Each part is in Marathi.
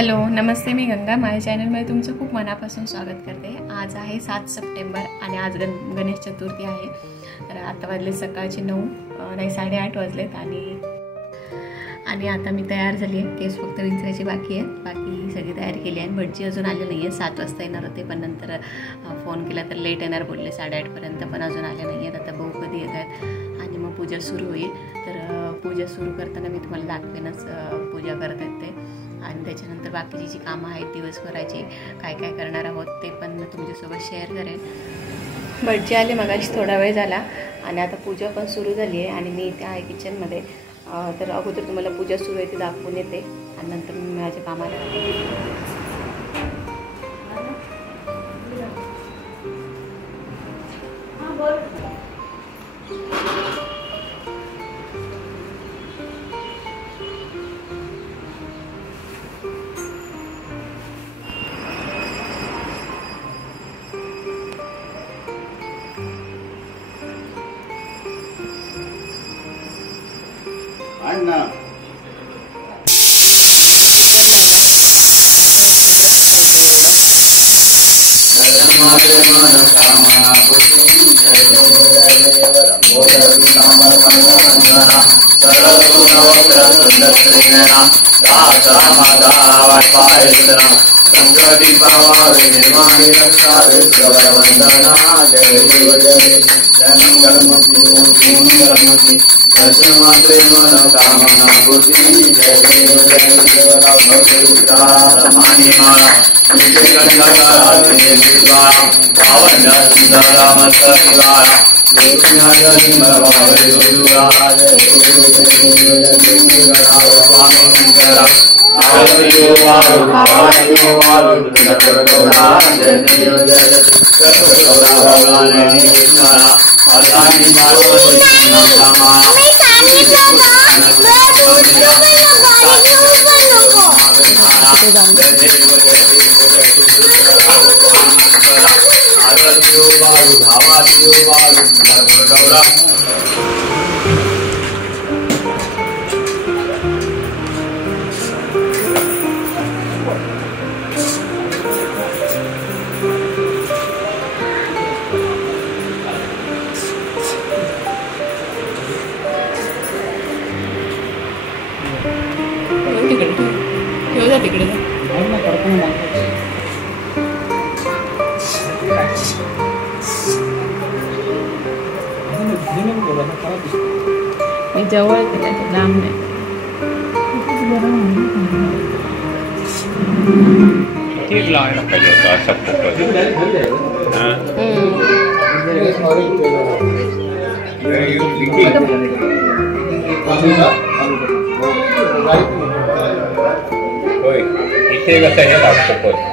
हॅलो नमस्ते, मी गंगा. माझ्या चॅनलमध्ये तुमचं खूप मनापासून स्वागत करते. आज आहे 7 सप्टेंबर आणि आज गणेश चतुर्थी आहे. तर आता वाजले सकाळचे 9 नाही 8:30 वाजलेत आणि आता मी तयार झाली आहे. केस फक्त विंचरायची बाकी आहे, बाकी सगळी तयारी केली आहे. भटजी अजून आले नाही आहे. 7 वाजता येणार होते, पण नंतर फोन केला तर लेट येणार बोलले 8:30पर्यंत, पण अजून आले नाही आहेत. आता बघू कधी येत आहेत आणि मग पूजा सुरू होईल. तर पूजा सुरू करताना मी तुम्हाला दाखवेनच पूजा करत आहेत ते, आणि त्याच्यानंतर बाकीची जी कामं आहेत दिवसभराची काय काय करणार आहोत ते पण तुमच्यासोबत शेअर करेन. भटजी आले मगाशी थोडा वेळ झाला आणि आता पूजा पण सुरू झाली आहे आणि मी इथे आहे किचनमध्ये. तर अगोदर तुम्हाला पूजा सुरू आहे ती दाखवून येते आणि नंतर मी माझ्या कामाला तिकडे मी जवळ केला, लांब नाही. इथे कसं हे लागतं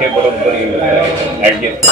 ते बरोबर ऍडजस्ट.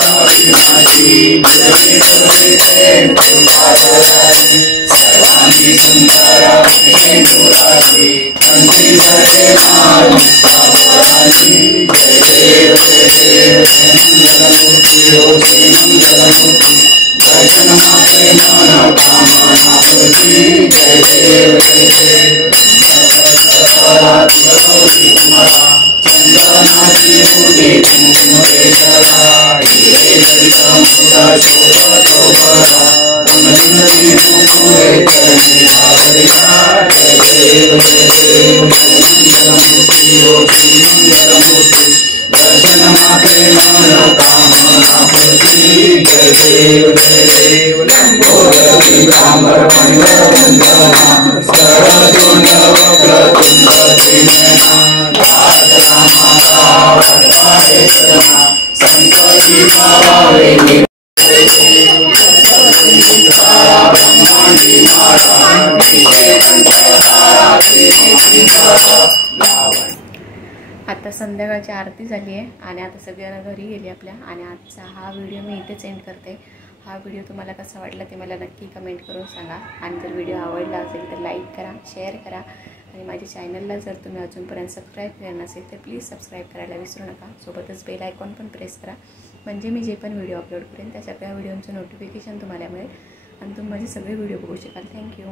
आता संध्याकाळची आरती झाली आहे आणि आता सगळ्यांना घरी गेली आपल्या. आणि आजचा हा व्हिडिओ मी इथेच एंड करते. हा व्हिडिओ तुम्हाला कसा वाटला ते मला नक्की कमेंट करून सांगा. आणि जर व्हिडिओ आवडला असेल तर लाईक करा, शेअर करा आणि माझ्या चॅनलला जर तुम्ही अजूनपर्यंत सबस्क्राईब केलं नसेल तर प्लीज सबस्क्राईब करायला विसरू नका. सोबतच बेल आयकॉन पण प्रेस करा, म्हणजे मी जे पण व्हिडिओ अपलोड करेन त्या सगळ्या व्हिडिओचं नोटिफिकेशन तुम्हाला मिळेल आणि तुम्ही माझे सगळे व्हिडिओ बघू शकाल. थँक्यू.